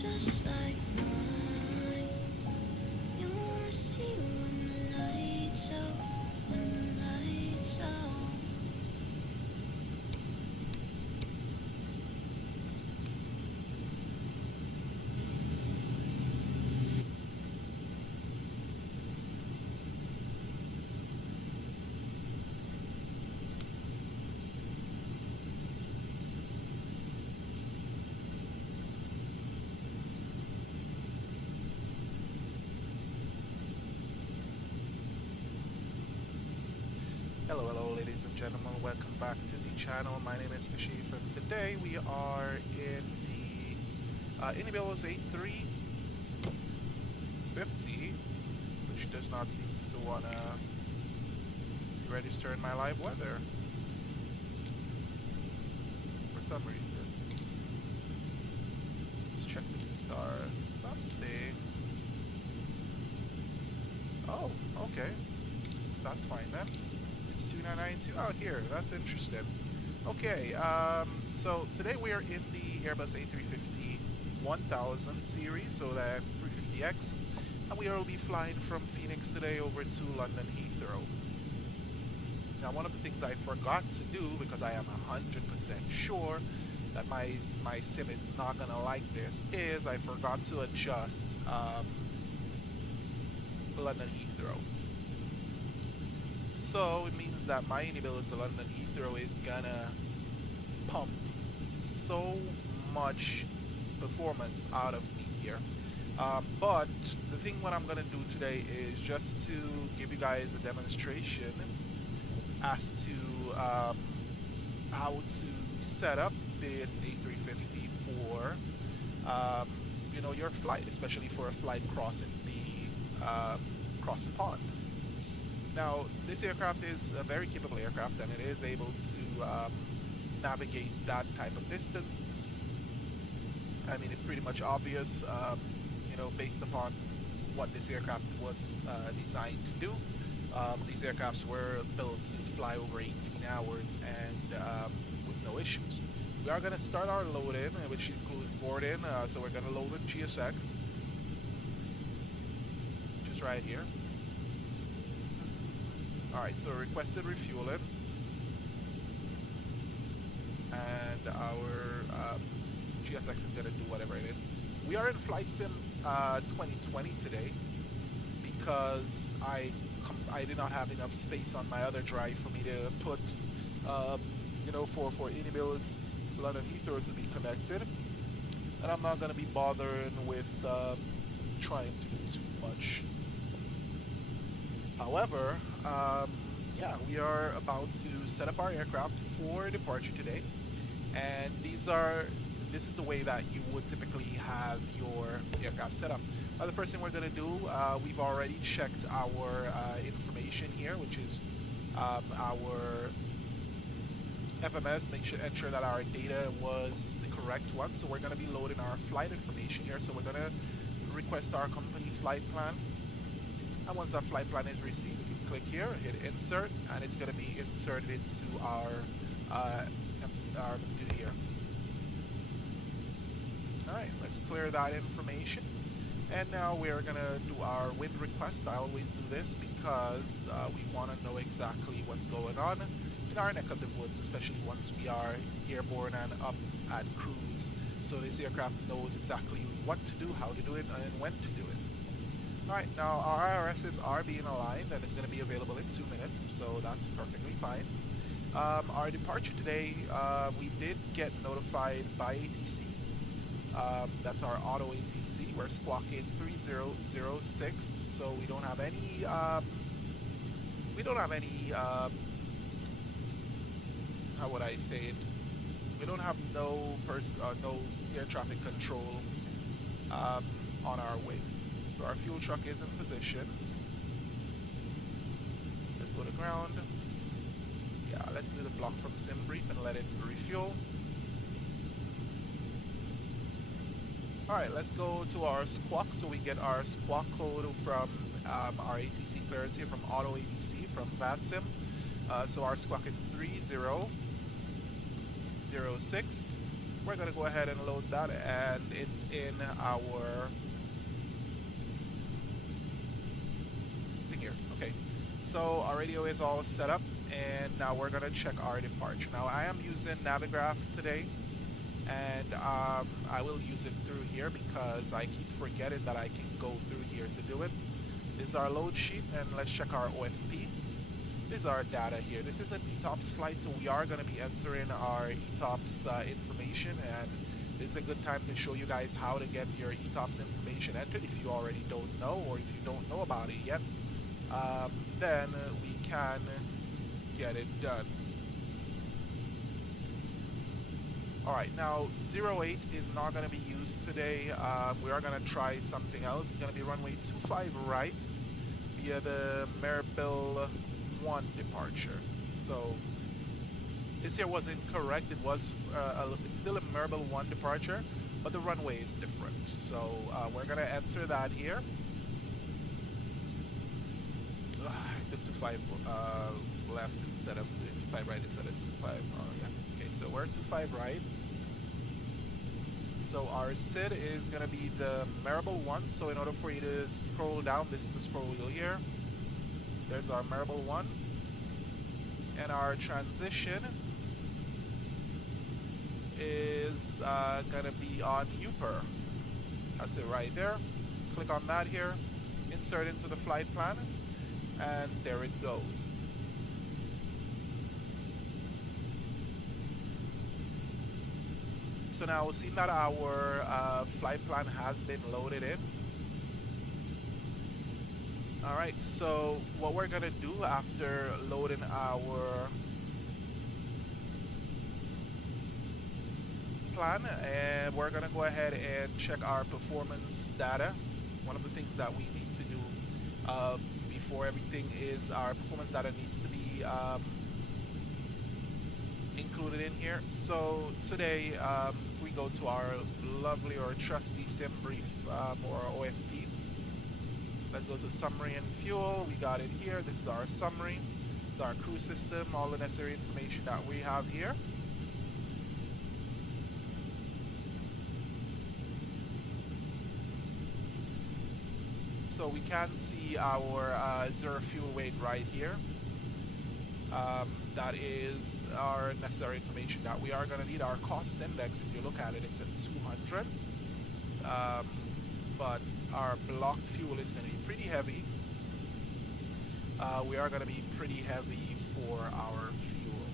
just like mine. You wanna see when the lights out, when the lights out. Hello, ladies and gentlemen. Welcome back to the channel. My name is Kashif, and today we are in the Inibuilds A350, which does not seem to wanna register in my live weather for some reason. Let's check the guitar. Something. Oh, okay. That's fine then. 2992 out here. That's interesting. Okay, so today we are in the Airbus A350-1000 series, so the 350X, and we will be flying from Phoenix today over to London Heathrow. Now, one of the things I forgot to do, because I am 100% sure that my sim is not gonna like this, is I forgot to adjust London Heathrow. So it means that my Inibuilds London Heathrow is gonna pump so much performance out of me here. But the thing what I'm gonna do today is just to give you guys a demonstration as to how to set up this A350 for you know, your flight, especially for a flight crossing the pond. Now, this aircraft is a very capable aircraft, and it is able to navigate that type of distance. I mean, it's pretty much obvious, you know, based upon what this aircraft was designed to do. These aircrafts were built to fly over 18 hours and with no issues. We are going to start our load-in, which includes boarding, so we're going to load with GSX, which is right here. Alright, so requested refueling, and our GSX is going to do whatever it is. We are in Flight Sim 2020 today because I did not have enough space on my other drive for me to put, you know, for Inibuilds London Heathrow to be connected, and I'm not going to be bothering with trying to do too much. However, yeah, we are about to set up our aircraft for departure today, and this is the way that you would typically have your aircraft set up. The first thing we're going to do, we've already checked our information here, which is our FMS, ensure that our data was the correct one. So we're going to be loading our flight information here. So we're going to request our company flight plan. And once that flight plan is received, you can click here, hit insert, and it's going to be inserted into our computer here. Alright, let's clear that information. And now we're going to do our wind request. I always do this because we want to know exactly what's going on in our neck of the woods, especially once we are airborne and up at cruise. So this aircraft knows exactly what to do, how to do it, and when to do it. Alright, now our IRSs are being aligned, and it's going to be available in 2 minutes, so that's perfectly fine. Our departure today, we did get notified by ATC. That's our auto ATC. We're squawking 3006, so we don't have any, how would I say it? We don't have no air traffic control on our way. So our fuel truck is in position. Let's go to ground. Yeah, let's do the block from sim brief and let it refuel. Alright, let's go to our squawk. So we get our squawk code from our ATC clearance here from Auto ATC from Vatsim. So our squawk is 3006. we're going to go ahead and load that, and it's in our thing here. Okay, so our radio is all set up, and now we're going to check our departure. Now I am using Navigraph today, and I will use it through here because I keep forgetting that I can go through here to do it. This is our load sheet, and let's check our OFP. This is our data here. This is an ETOPS flight, so we are going to be entering our ETOPS information, and this is a good time to show you guys how to get your ETOPS information entered if you already don't know, or if you don't know about it yet. Then we can get it done. Alright, now 08 is not going to be used today. We are going to try something else. It's going to be runway 25 right via the Maribel 1 departure. So this here was incorrect. It was it's still a Maribel 1 departure, but the runway is different. So we're going to enter that here. I took 25 left instead of 25 right instead of 25. Oh, yeah. Okay, so we're 25 right. So our SID is going to be the Maribel 1. So in order for you to scroll down, this is the scroll wheel here. There's our Maribel 1. And our transition is going to be on UPER. That's it right there. Click on that here. Insert into the flight plan. And there it goes. So now we'll see that our flight plan has been loaded in. Alright, so what we're going to do after loading our plan, and we're going to go ahead and check our performance data. One of the things that we need to do before everything is our performance data needs to be included in here. So today, if we go to our lovely or trusty sim brief or OFP, let's go to summary and fuel. We got it here. This is our summary. This is our crew system, all the necessary information that we have here. So we can see our zero fuel weight right here. That is our necessary information that we are going to need. Our cost index, if you look at it, it's at 200. But our block fuel is going to be pretty heavy. We are going to be pretty heavy for our fuel.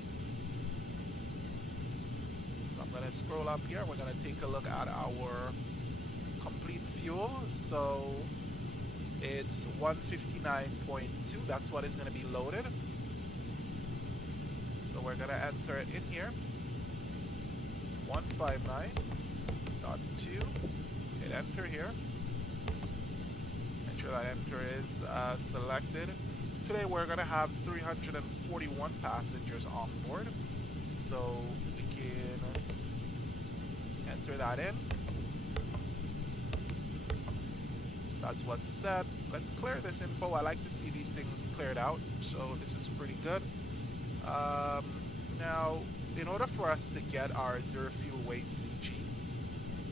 So I'm going to scroll up here. We're going to take a look at our complete fuel. So it's 159.2. That's what is going to be loaded. So we're going to enter it in here. 159.2. Hit enter here. Ensure that enter is selected. Today we're going to have 341 passengers on board. So we can enter that in. That's what's set. Let's clear this info. I like to see these things cleared out. So this is pretty good. Now, in order for us to get our zero fuel weight CG,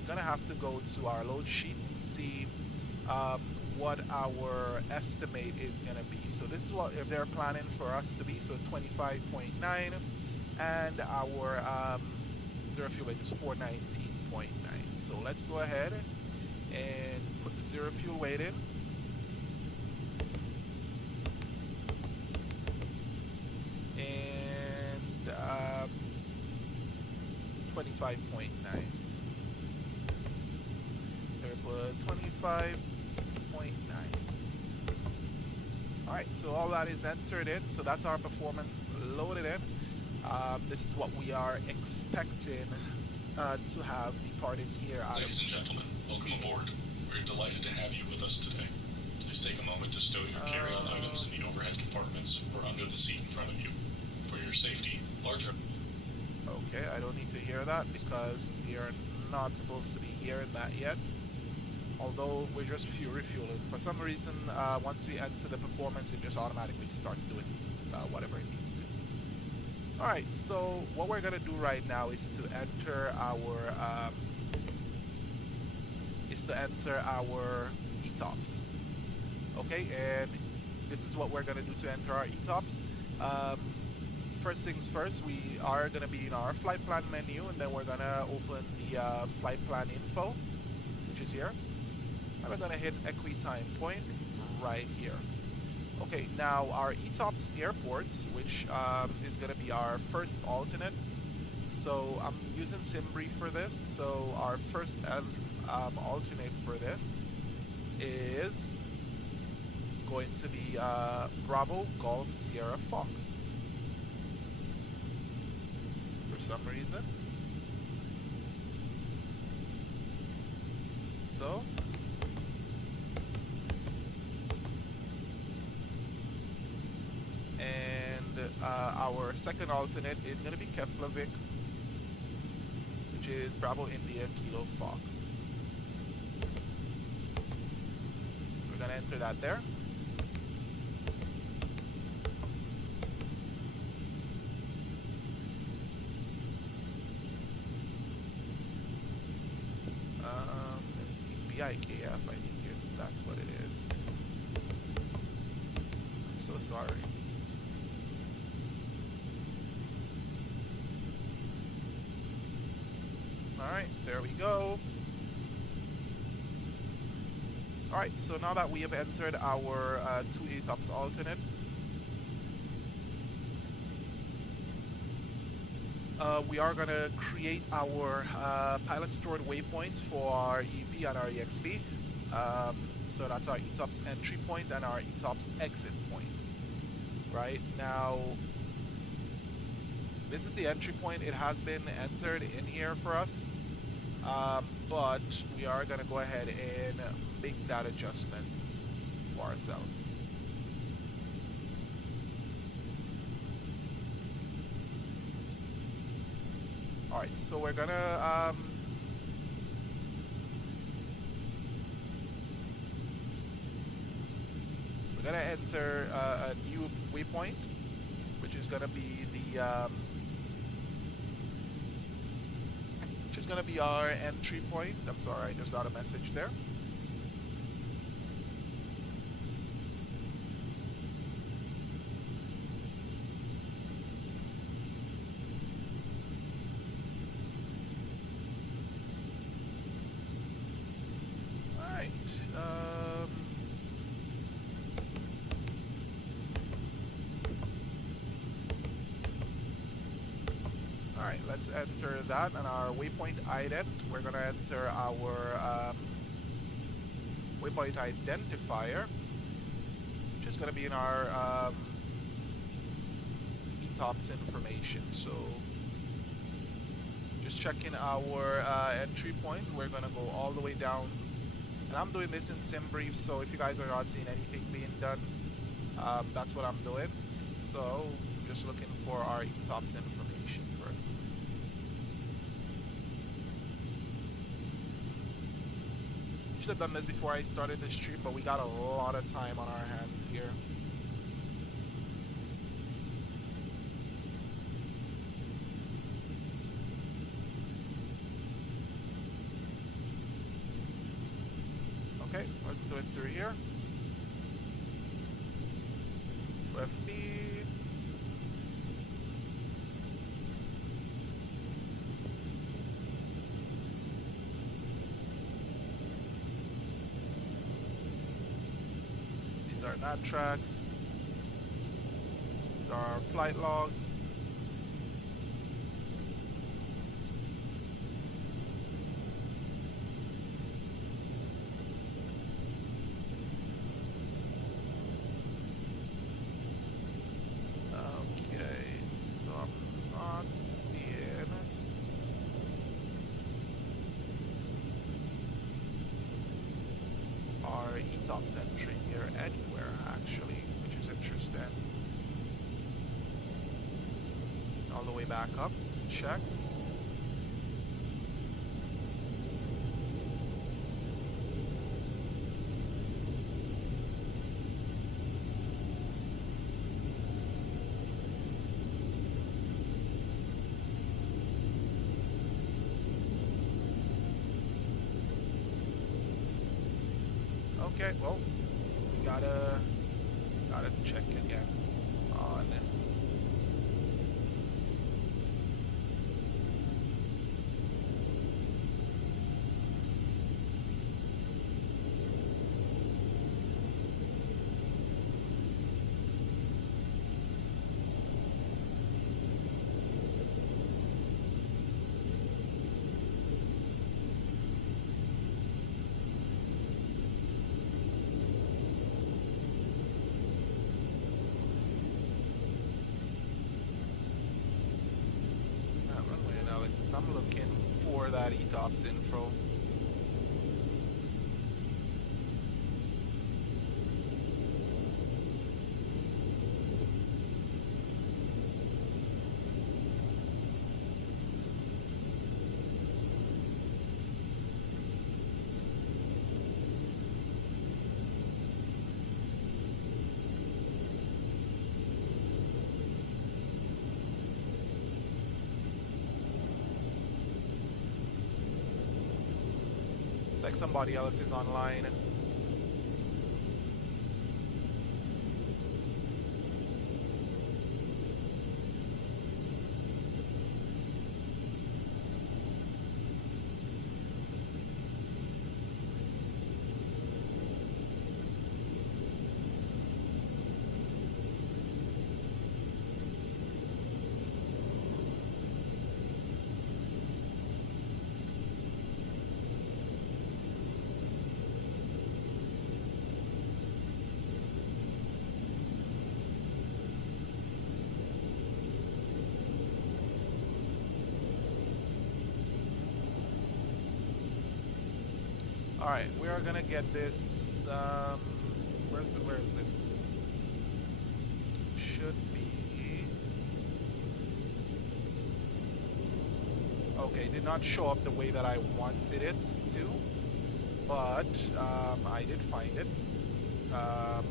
we're going to have to go to our load sheet and see what our estimate is going to be. So this is what they're planning for us to be. So 25.9, and our zero fuel weight is 419.9. So let's go ahead and put the zero fuel weight in. And 25.9. There, put 25.9. Alright, so all that is entered in. So that's our performance loaded in. This is what we are expecting to have departed here. Ladies and gentlemen, welcome aboard. We're delighted to have you with us today. Please take a moment to stow your carry-on items in the overhead compartments or under the seat in front of you. For your safety, larger... Okay, I don't need to hear that because we are not supposed to be hearing that yet. Although we're just refueling. For some reason, once we enter the performance, it just automatically starts doing whatever it needs to. Alright, so what we're gonna do right now is to enter our ETOPS. Okay, and this is what we're gonna do to enter our ETOPS. First things first, we are gonna be in our flight plan menu, and then we're gonna open the flight plan info, which is here. And we're gonna hit equi-time point right here. Okay, now our ETOPS airports, which is going to be our first alternate. So I'm using SimBrief for this. So our first alternate for this is going to be Bravo Golf Sierra Fox. For some reason. So our second alternate is going to be Keflavik, which is Bravo India Kilo Fox. So we're going to enter that there. Let's see, BIKF, I think that's what it is. I'm so sorry. Alright, there we go. Alright, so now that we have entered our 2 ETOPS alternate, we are going to create our pilot stored waypoints for our EP and our EXP. So that's our ETOPS entry point and our ETOPS exit point. Right, now this is the entry point. It has been entered in here for us, but we are going to go ahead and make that adjustment for ourselves. Alright, so we're going to enter a new waypoint, which is going to be the our entry point. I'm sorry, I just got a message there. Alright. Alright, let's enter that and our waypoint ident. We're going to enter our waypoint identifier, which is going to be in our ETOPS information. So just checking our entry point, we're going to go all the way down. And I'm doing this in SimBrief, so if you guys are not seeing anything being done, that's what I'm doing. So just looking for our ETOPS information first. Should have done this before I started the stream, but we got a lot of time on our hands here. Okay, let's do it through here. FB. These are nav tracks. These are our flight logs. ETOPS entry here anywhere, actually, which is interesting. All the way back up, check. Okay, well, we gotta check again on. Runway analysis. I'm looking for that ETOPS info. Looks like somebody else is online. All right, we are gonna get this. Where is this? Should be. Okay, did not show up the way that I wanted it to, but I did find it. All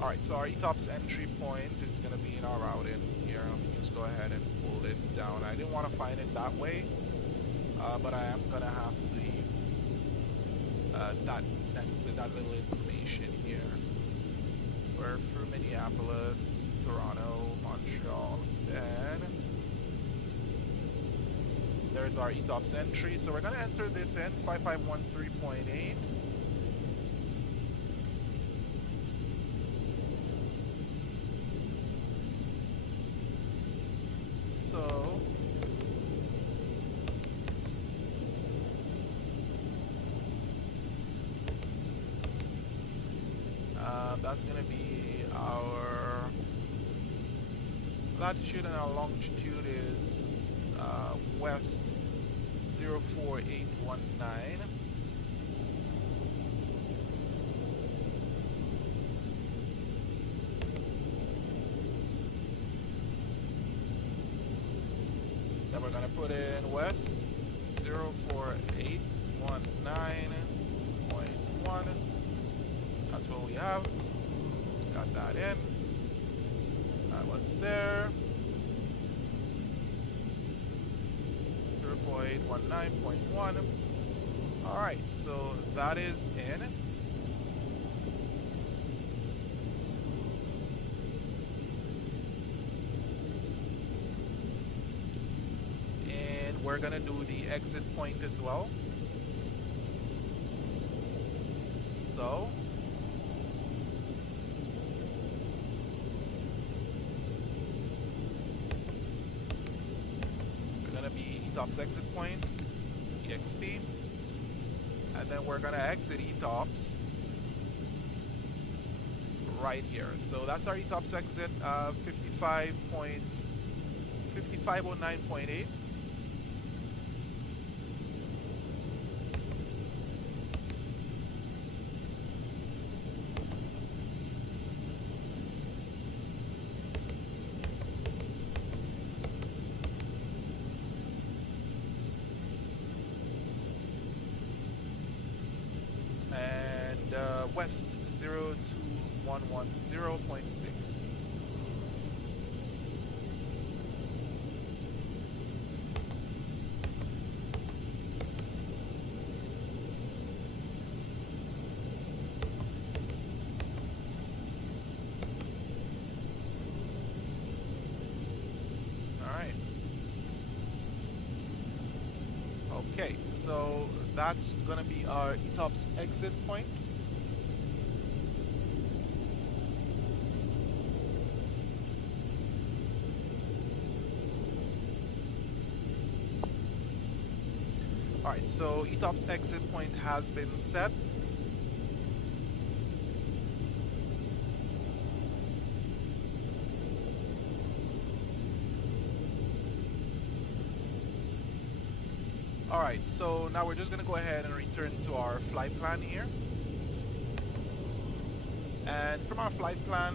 right, so our ETOPS entry point is gonna be in our route in here. Let me just go ahead and pull this down. I didn't want to find it that way, but I am gonna have to use that little information here. We're through Minneapolis, Toronto, Montreal, then there's our ETOPS entry. So we're gonna enter this in 5513.8. So that's going to be our latitude, and our longitude is west 04819. Then we're going to put in west 04819.1. That's what we have. Got that in. What's there? 04819.1. Alright, so that is in. And we're gonna do the exit point as well. So ETOPS exit point, EXP, and then we're gonna exit ETOPS right here. So that's our ETOPS exit, 5509.8. West 02110.6. Okay, so that's gonna be our ETOPS exit point. Alright, so ETOPS exit point has been set. Alright, so now we're just going to go ahead and return to our flight plan here. And from our flight plan,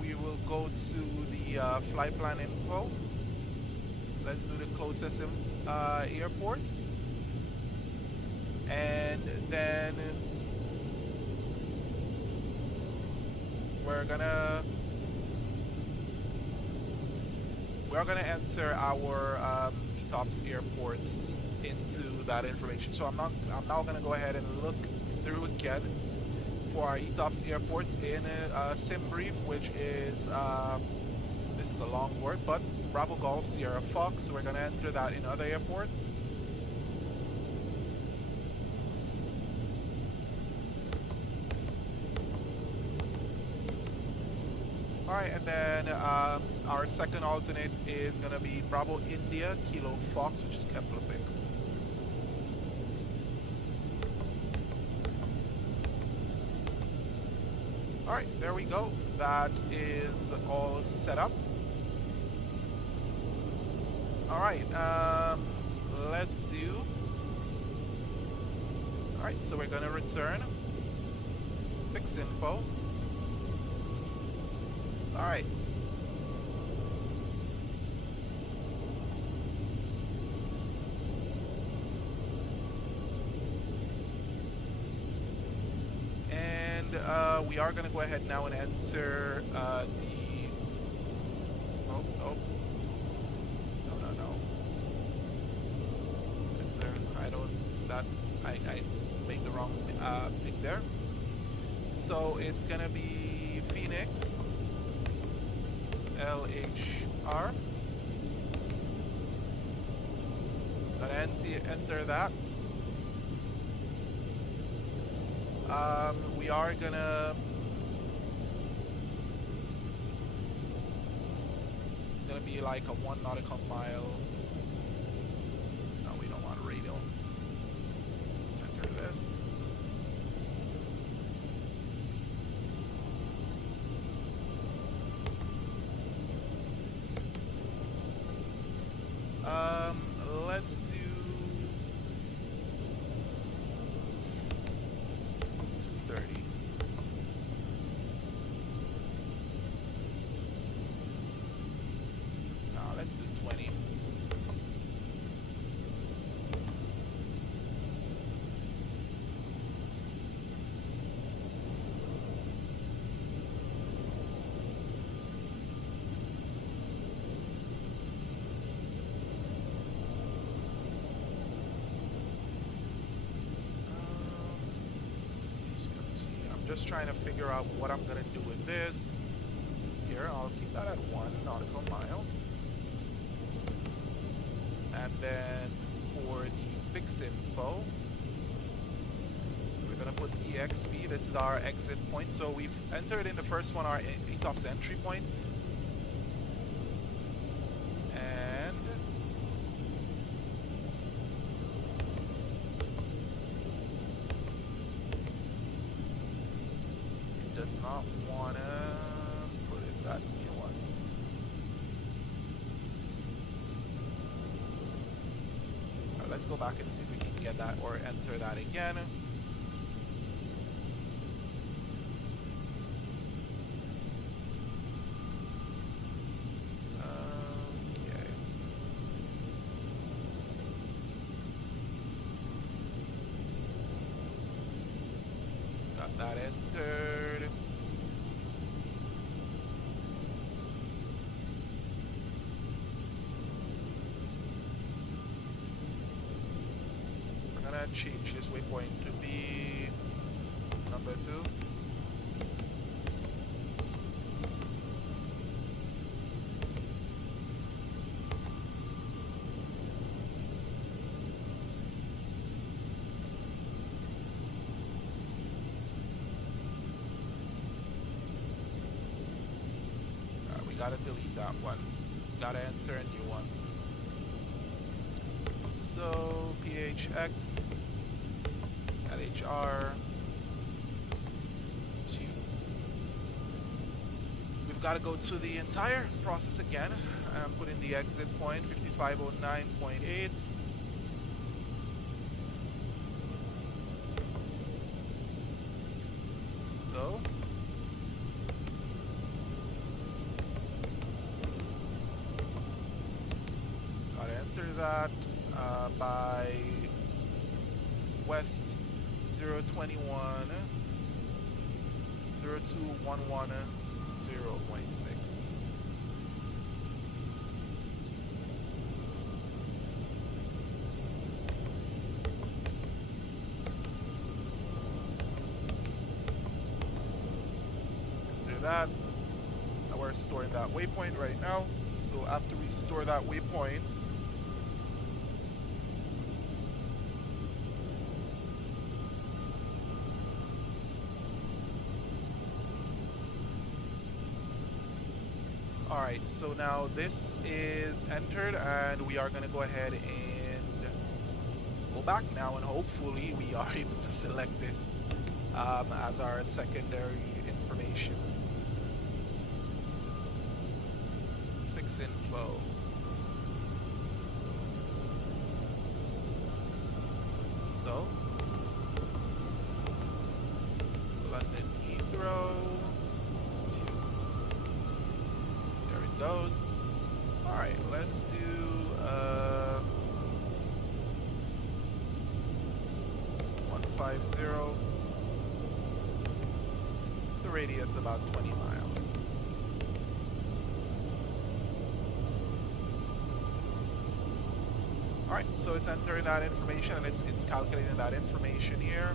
we will go to the flight plan info. Let's do the closest airports. And then we're gonna enter our ETOPS airports into that information. So I'm now gonna go ahead and look through again for our ETOPS airports in SimBrief, which is this is a long word, but Bravo Golf Sierra Fox. So we're gonna enter that in other airport. Alright, and then our second alternate is going to be Bravo India Kilo Fox, which is Keflavik. Alright, there we go. That is all set up. Alright, let's do... Alright, so we're going to return. Fix info. Alright. And we are going to go ahead now and enter the... Oh, no. No. Enter, I made the wrong pick there. So it's going to be Phoenix. LHR. Gonna enter that. We are gonna... It's gonna be like a 1 nautical mile. No, we don't want radial. Let's enter this. Let's do 230. No, let's do 20. Just trying to figure out what I'm gonna do with this. Here, I'll keep that at 1 nautical mile. And then for the fix info, we're gonna put EXP. This is our exit point. So we've entered in the first one our ETOPS entry point. And does not want to put in that new one. Right, let's go back and see if we can get that or enter that again. Okay. Got that entered. I'm gonna change this waypoint to be number 2. gotta delete that one. Gotta enter a new one. So PHX LHR 2. We've got to go to the entire process again and put in the exit point 5509.8. So gotta enter that by west 021 0211 0.6. That. Now we're storing that waypoint right now. So after we store that waypoint, alright, so now this is entered and we are going to go ahead and go back now, and hopefully we are able to select this as our secondary information. Info. So London Heathrow. There it goes. Alright, let's do 150. The radius about 20 miles. Alright, so it's entering that information and it's calculating that information here.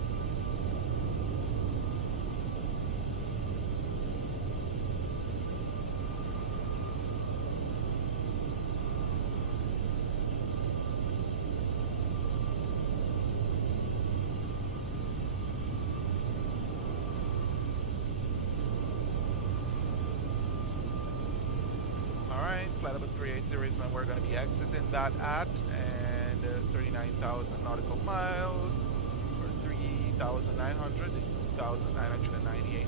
Alright, flight level 380 is when we're going to be exiting that at, and 39,000 nautical miles, or 3,900, this is 2,998.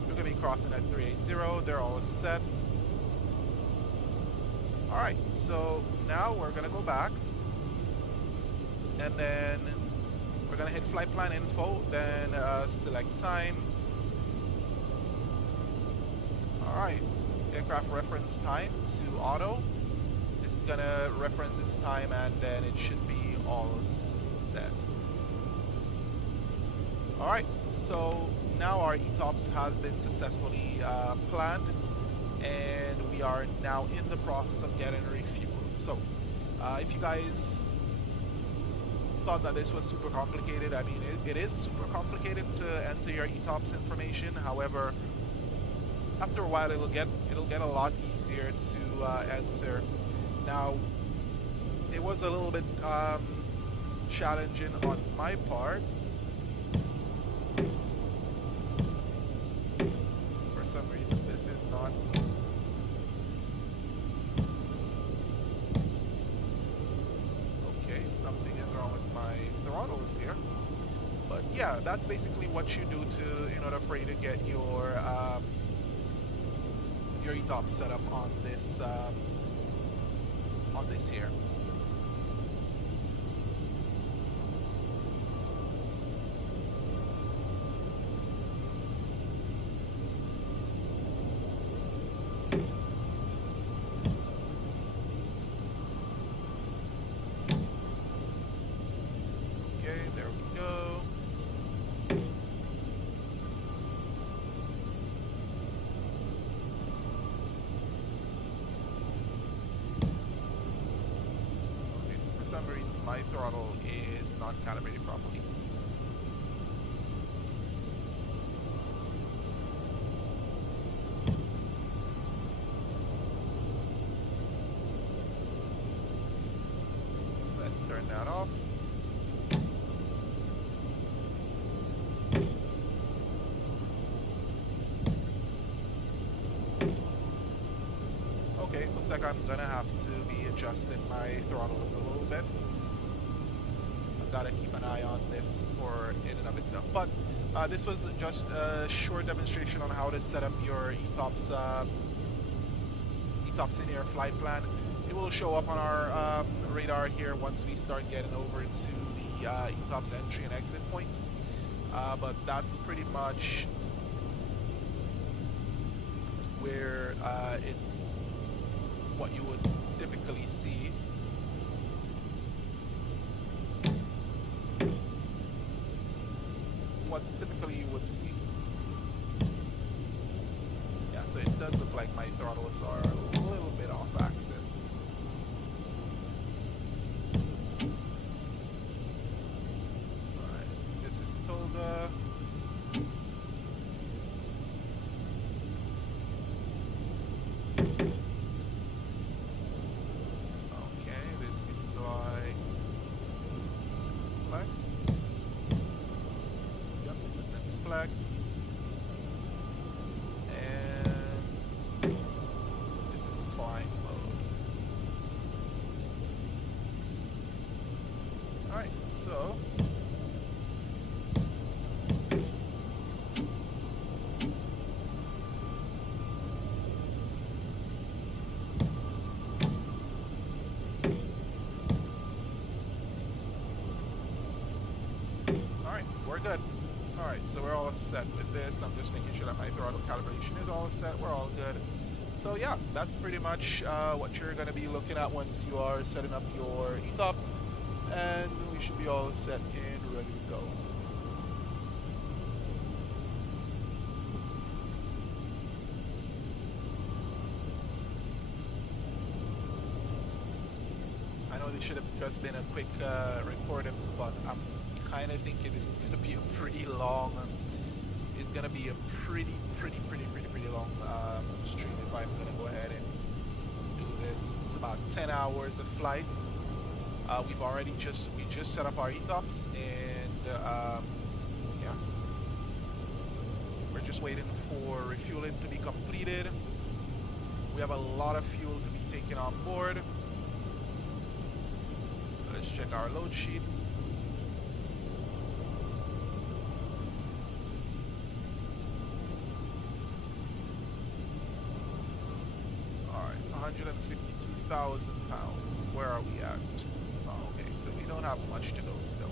We're going to be crossing at 380, they're all set. Alright, so now we're going to go back, and then we're going to hit flight plan info, then select time. Alright. Aircraft reference time to auto. This is gonna reference its time and then it should be all set. Alright, so now our ETOPS has been successfully planned and we are now in the process of getting refueled. So if you guys thought that this was super complicated, I mean it is super complicated to enter your ETOPS information. However, after a while it'll get a lot easier to enter. Now it was a little bit challenging on my part. For some reason this is not. Okay, something is wrong with my throttles here. But yeah, that's basically what you do in order for you to get your ETOPS set up on this here. Okay, there we go. For some reason my throttle is not calibrated properly. Let's turn that off. Okay, looks like I'm gonna have to be adjusting my throttles a little bit. I've got to keep an eye on this for in and of itself. But this was just a short demonstration on how to set up your ETOPS in-air flight plan. It will show up on our radar here once we start getting over into the ETOPS entry and exit points. But that's pretty much where what you would typically see. What typically you would see. Yeah, so it does look like my throttles are a little bit off axis. Alright, this is Toga. And this is flying mode. Alright, so alright, we're good. Alright, so we're all set with this. I'm just making sure that my throttle calibration is all set. We're all good. So yeah, that's pretty much what you're going to be looking at once you are setting up your ETOPS. And we should be all set and ready to go. I know this should have just been a quick recording, but I'm kind of thinking this is going to be a pretty long, it's going to be a pretty long stream if I'm going to go ahead and do this. It's about 10 hours of flight. We just set up our ETOPS, and yeah, we're just waiting for refueling to be completed. We have a lot of fuel to be taken on board. Let's check our load sheet. Alright, 152,000 pounds. Where are we at? Oh, okay, so we don't have much to go still.